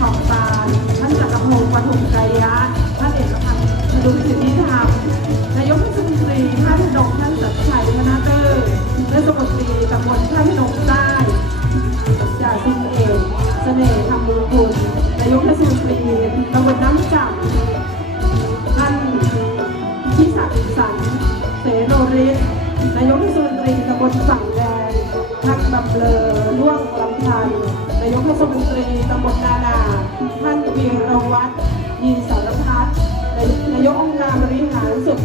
ทองตาท่านจักรพงศ์ปฐุมใจยะท่านเอกพันธ์พดุสิทธิธรรมนายกเทศมนตรีท่านพนมท่านสัตย์ชัยธนาเตอร์เทศมนตรีตำบลท่าพนมใต้จากคุณเอกเสน่ห์ธรรมมงคลนายกเทศมนตรีตำบลน้ำจับท่านพิศักดิ์สันเสโรริศนายกเทศมนตรีตำบลฝั่งแดงท่านบำเลอล่วงลำพันนายกเทศมนตรีตำบล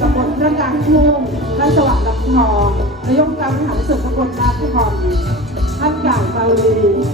ตำบลพระกลางทุ่งท่านสว่างลำทองนายกองการบริหารส่วนตำบลนาคองท่านกล่าวบาลี